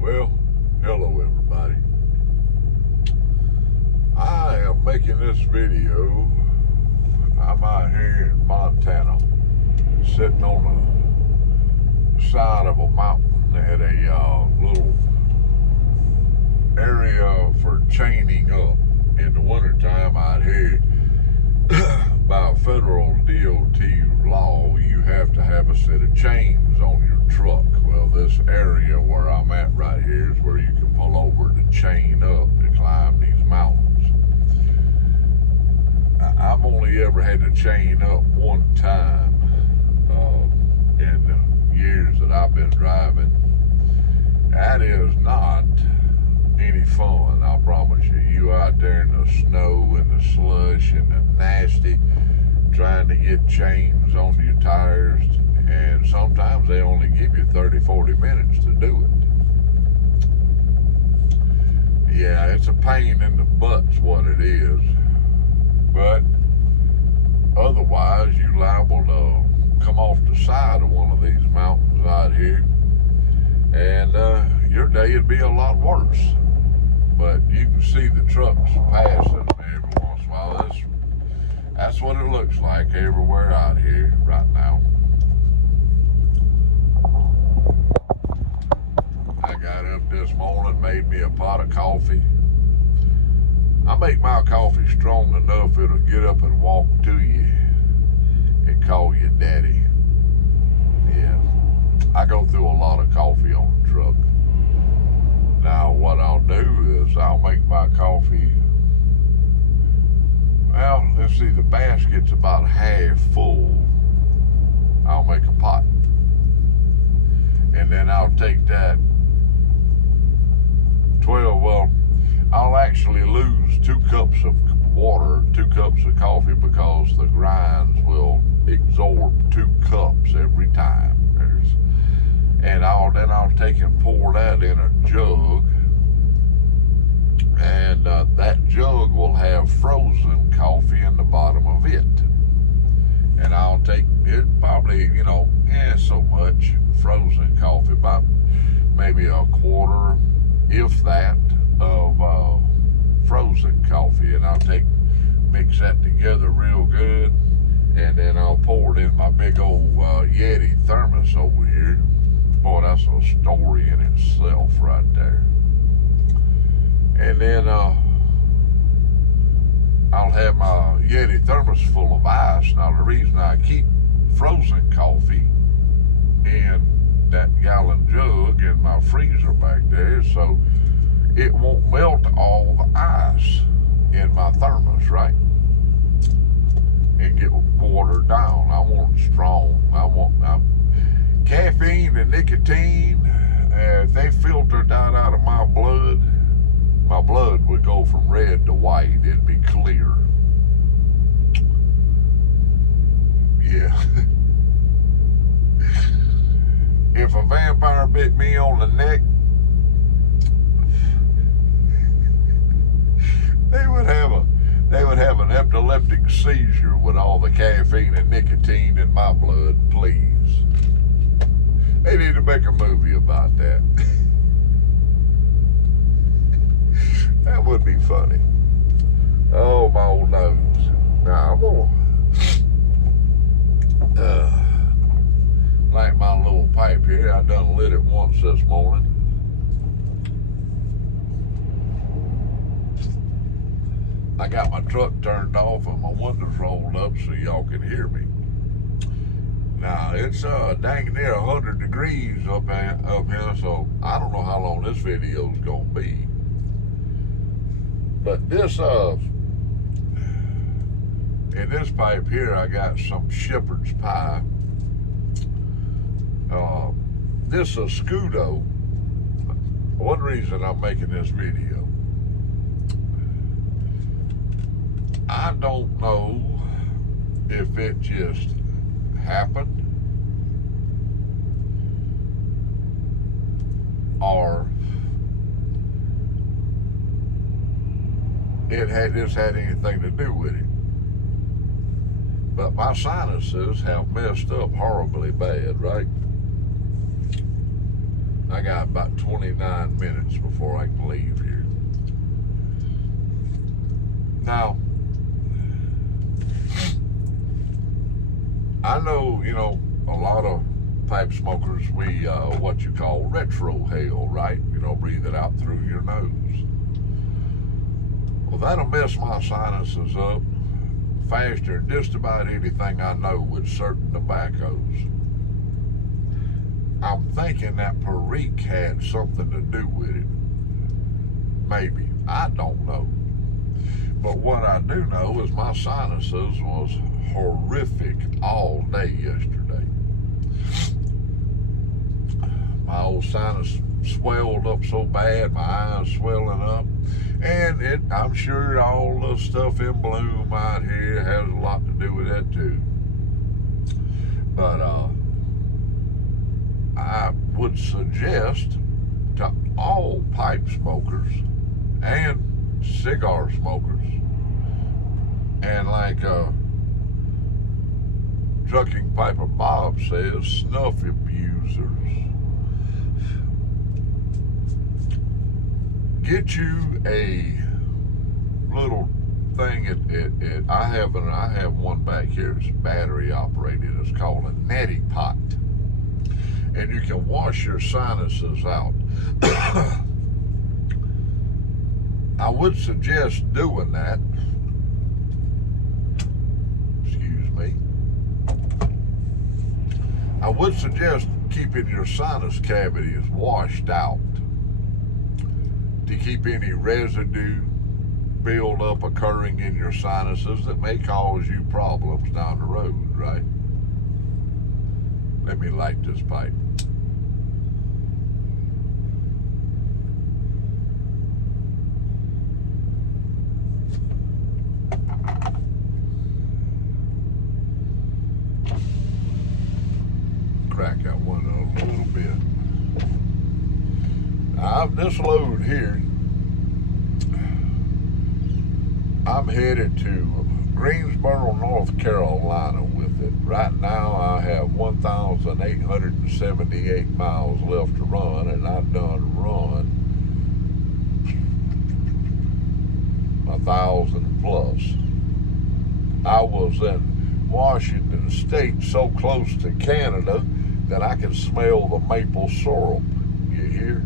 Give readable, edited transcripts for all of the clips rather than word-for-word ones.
Well, hello everybody. I am making this video. I'm out here in Montana, sitting on the side of a mountain at a little area for chaining up. In the wintertime out here, by federal DOT law, you have to have a set of chains on your truck. Well, this area where I'm at right here is where you can pull over to chain up to climb these mountains. I've only ever had to chain up one time in the years that I've been driving. That is not any fun, I promise you. You out there in the snow and the slush and the nasty, trying to get chains on your tires, and sometimes they only give you 30-40 minutes to do it. Yeah, it's a pain in the butt's what it is, but otherwise you're liable to come off the side of one of these mountains out here, and your day would be a lot worse. But you can see the trucks passing every once in a while. That's what it looks like everywhere out here right now. I got up this morning, made me a pot of coffee. I make my coffee strong enough it'll get up and walk to you and call you daddy. Yeah, I go through a lot of coffee on the truck. Now what I'll do is I'll make my coffee, well, let's see, the basket's about half full. I'll make a pot. And then I'll take that I'll actually lose 2 cups of water, 2 cups of coffee, because the grinds will absorb 2 cups every time. And then I'll take and pour that in a jug, and that jug will have frozen coffee in the bottom of it. And I'll take it probably, so much frozen coffee, about maybe a quarter, if that, of frozen coffee, and I'll mix that together real good, and then I'll pour it in my big old Yeti thermos over here. Boy, that's a story in itself right there. And then I'll have my Yeti thermos full of ice. Now, the reason I keep frozen coffee in that gallon jug in my freezer back there is so it won't melt all the ice in my thermos, right? And get watered down. I want it strong. Caffeine and nicotine, if they filtered that out of my blood would go from red to white. It'd be clear. Yeah. If a vampire bit me on the neck, they would have an epileptic seizure with all the caffeine and nicotine in my blood, please. They need to make a movie about that. That would be funny. Oh, my old nose. Now, I'm gonna light my little pipe here. I done lit it once this morning. I got my truck turned off and my windows rolled up so y'all can hear me. Now, it's dang near 100 degrees up here, so I don't know how long this video's gonna be. But this, in this pipe here, I got some shepherd's pie. This is Scudo. One reason I'm making this video, I don't know if it just happened or it had anything to do with it. But my sinuses have messed up horribly bad, right? I got about 29 minutes before I can leave here. Now, I know, a lot of pipe smokers, we, what you call retrohale, right? Breathe it out through your nose. Well, that'll mess my sinuses up faster than just about anything I know with certain tobaccos. I'm thinking that Perique had something to do with it. Maybe. I don't know. But what I do know is my sinuses was horrific all day yesterday. My old sinus swelled up so bad, my eyes swelling up. And I'm sure all the stuff in bloom out here has a lot to do with that too. But I would suggest to all pipe smokers and cigar smokers and like Trucking Piper Bob says, snuff abusers, get you a little thing I have one back here. It's battery operated. It's called a neti pot, and you can wash your sinuses out. I would suggest doing that. Excuse me. I would suggest keeping your sinus cavities washed out to keep any residue build up occurring in your sinuses that may cause you problems down the road, right? Let me light this pipe. Crack that one a little bit. Now, this load here, I'm headed to Greensboro, North Carolina with it. Right now I have 1,878 miles left to run, and I've done run 1,000 plus. I was in Washington State, so close to Canada that I can smell the maple syrup. You hear?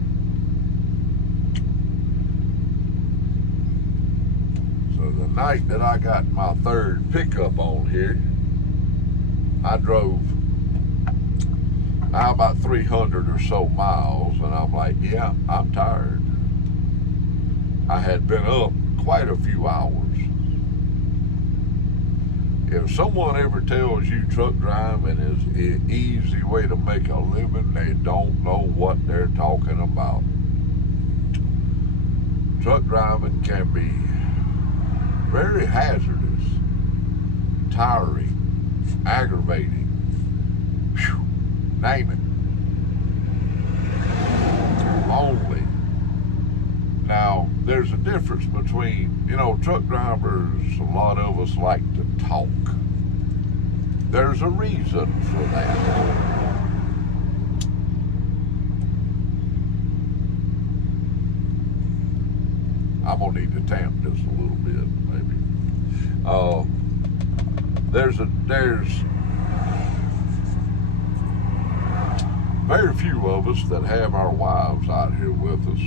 So the night that I got my third pickup on here, I drove about 300 or so miles, and I'm like, yeah, I'm tired. I had been up quite a few hours. If someone ever tells you truck driving is an easy way to make a living, they don't know what they're talking about. Truck driving can be very hazardous, tiring, aggravating, name it, lonely. Now, there's a difference between, truck drivers, a lot of us like to talk. There's a reason for that. I'm gonna need to tamp this a little bit, maybe. There's very few of us that have our wives out here with us.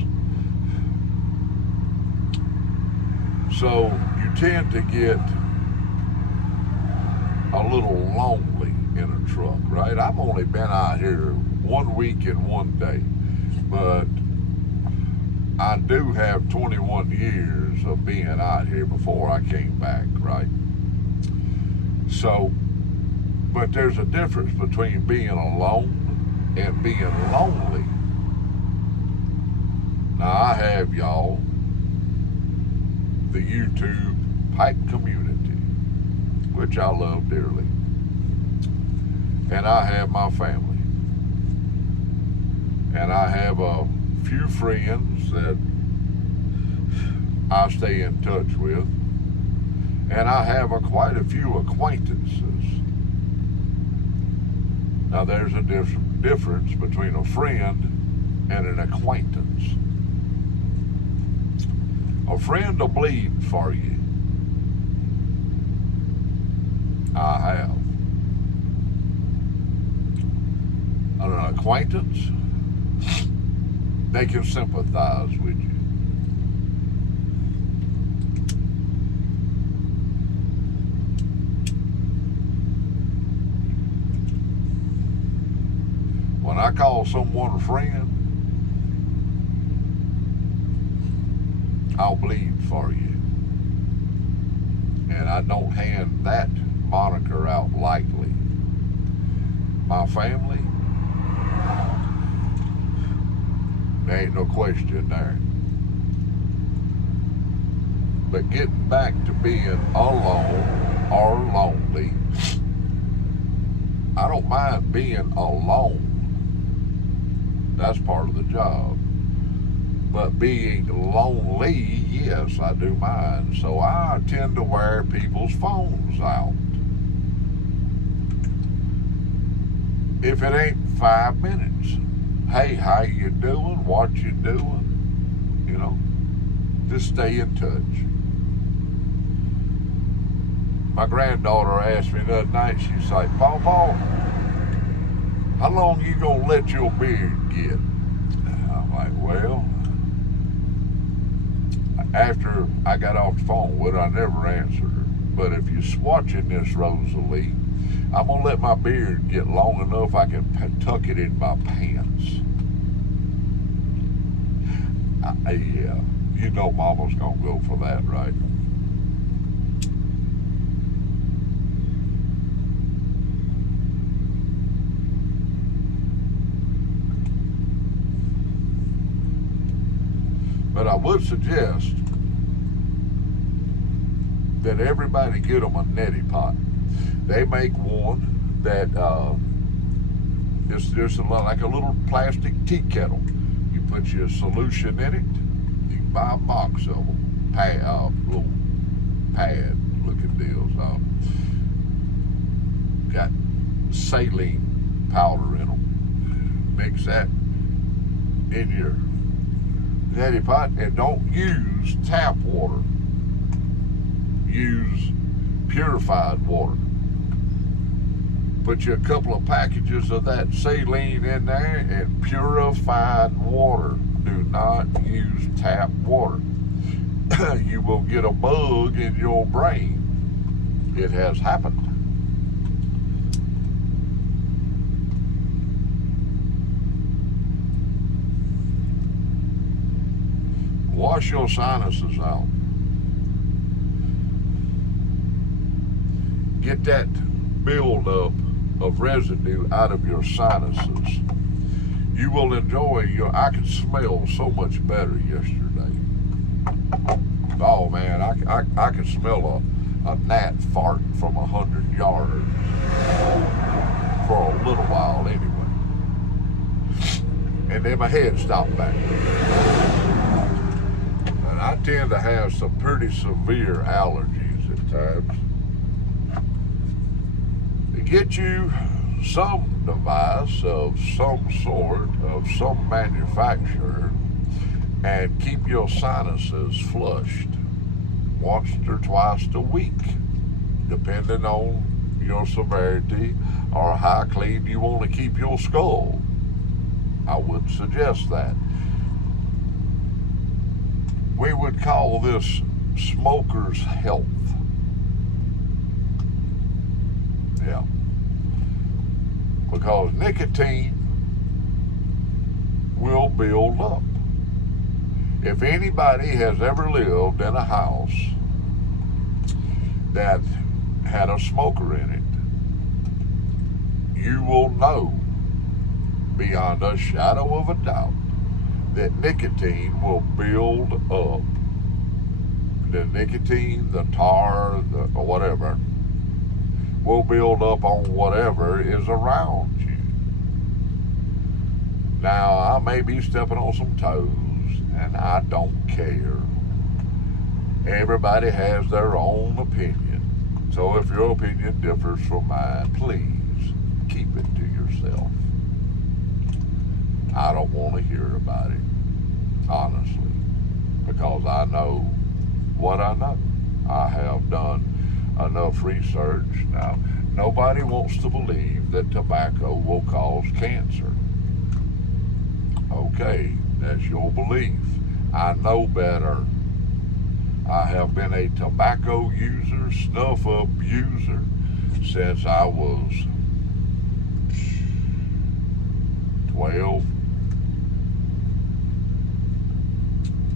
So you tend to get a little lonely in a truck, right? I've only been out here 1 week and 1 day, but I do have 21 years of being out here before I came back, right? So, but there's a difference between being alone and being lonely. Now, I have y'all, the YouTube pipe community, which I love dearly. And I have my family. And I have a few friends that I stay in touch with. And I have quite a few acquaintances. Now, there's a difference between a friend and an acquaintance. A friend will bleed for you. I have. And an acquaintance, they can sympathize with you. When I call someone a friend, I'll bleed for you. And I don't hand that moniker out lightly. My family, there ain't no question there. But getting back to being alone or lonely, I don't mind being alone. That's part of the job. But being lonely, yes, I do mind. So I tend to wear people's phones out. If it ain't 5 minutes, hey, how you doing? What you doing? You know, just stay in touch. My granddaughter asked me the other night, she's like, Paw, how long you gonna let your beard get? I'm like, well, after I got off the phone with her, I never answered her. But if you're watching this, Rosalie, I'm gonna let my beard get long enough I can tuck it in my pants. Yeah, you know Mama's gonna go for that, right? But I would suggest that everybody get them a neti pot. They make one that is like a little plastic tea kettle. You put your solution in it. You can buy a box of them, little pad looking deals. Got saline powder in them. Mix that in your neti pot, and don't use tap water. Use purified water. Put you a couple of packages of that saline in there and purified water. Do not use tap water. You will get a bug in your brain. It has happened. Wash your sinuses out. Get that buildup of residue out of your sinuses. You will enjoy I could smell so much better yesterday. Oh man, I could smell a gnat fart from 100 yards for a little while anyway. And then my head stopped back. And I tend to have some pretty severe allergies at times. Get you some device of some sort, of some manufacturer, and keep your sinuses flushed once or twice a week, depending on your severity or how clean you want to keep your skull. I would suggest that. We would call this smoker's health. Yeah. Because nicotine will build up. If anybody has ever lived in a house that had a smoker in it, you will know beyond a shadow of a doubt that nicotine will build up. The nicotine, the tar, or whatever, will build up on whatever is around you. Now, I may be stepping on some toes, and I don't care. Everybody has their own opinion. So if your opinion differs from mine, please keep it to yourself. I don't want to hear about it, honestly, because I know what I know. I have done enough research. Now, nobody wants to believe that tobacco will cause cancer. Okay, that's your belief. I know better. I have been a tobacco user, snuff abuser, since I was 12.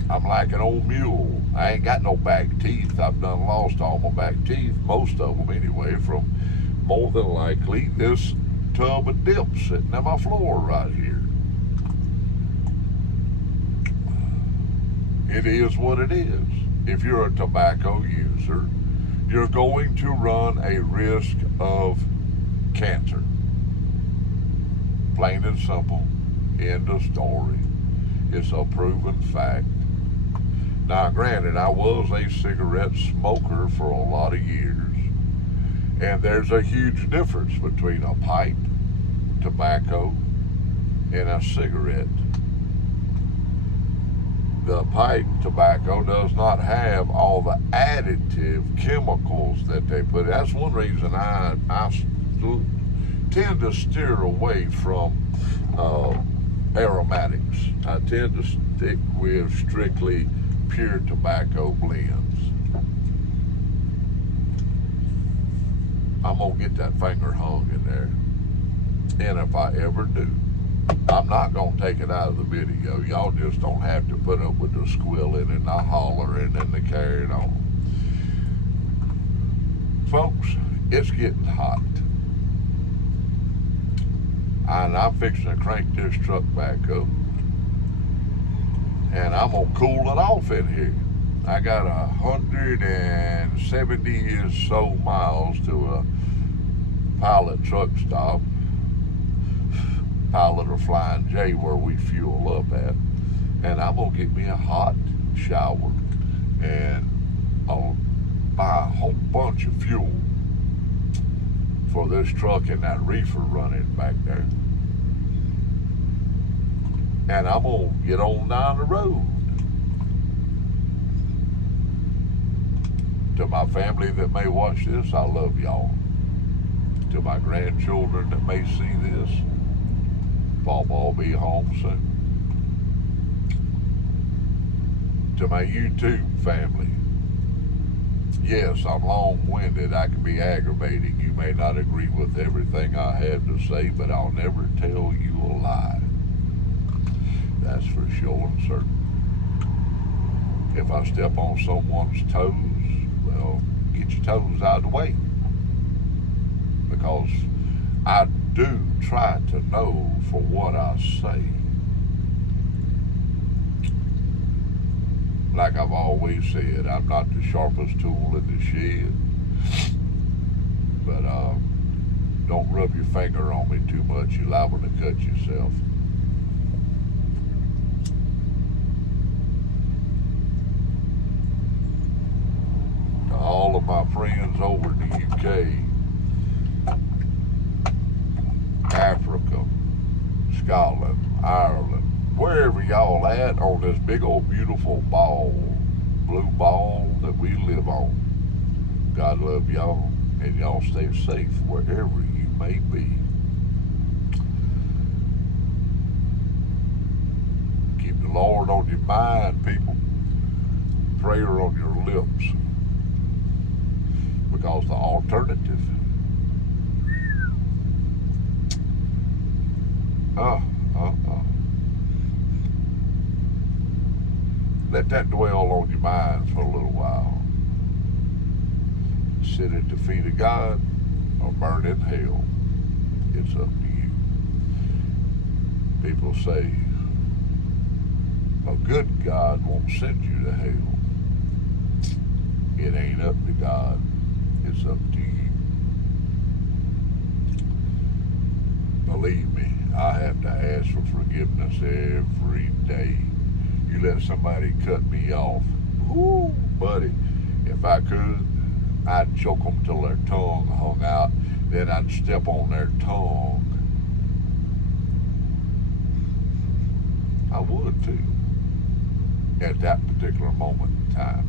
I'm like an old mule. I ain't got no back teeth. I've done lost all my back teeth, most of them anyway, from more than likely this tub of dip sitting on my floor right here. It is what it is. If you're a tobacco user, you're going to run a risk of cancer. Plain and simple. End of story. It's a proven fact. Now, granted, I was a cigarette smoker for a lot of years, and there's a huge difference between a pipe, tobacco, and a cigarette. The pipe tobacco does not have all the additive chemicals that they put. That's one reason I tend to steer away from aromatics. I tend to stick with strictly pure tobacco blends. I'm gonna get that finger hung in there, and if I ever do, I'm not gonna take it out of the video. Y'all just don't have to put up with the squealing and the hollering and the carrying on. Folks, it's getting hot, and I'm fixing to crank this truck back up, and I'm gonna cool it off in here. I got 170 or so miles to a Pilot truck stop, Pilot or Flying J, where we fuel up at, and I'm gonna get me a hot shower, and I'll buy a whole bunch of fuel for this truck and that reefer running back there. And I'm gonna get on down the road. To my family that may watch this, I love y'all. To my grandchildren that may see this, Papa will be home soon. To my YouTube family, yes, I'm long-winded. I can be aggravating. You may not agree with everything I have to say, but I'll never tell you a lie. That's for sure and certain. If I step on someone's toes, well, get your toes out of the way. Because I do try to know for what I say. Like I've always said, I'm not the sharpest tool in the shed. But don't rub your finger on me too much. You're liable to cut yourself. To all of my friends over in the UK, Africa, Scotland, Ireland, wherever y'all at on this big old beautiful ball, blue ball that we live on. God love y'all, and y'all stay safe wherever you may be. Keep the Lord on your mind, people. Prayer on your lips. Because the alternative, let that dwell on your minds for a little while. Sit at the feet of God or burn in hell. It's up to you. People say a good God won't send you to hell. It ain't up to God. It's up to you. Believe me, I have to ask for forgiveness every day. You let somebody cut me off, whoo, buddy, if I could, I'd choke them till their tongue hung out, then I'd step on their tongue I would too, at that particular moment in time.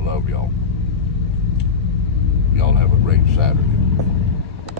I love y'all. Y'all have a great Saturday.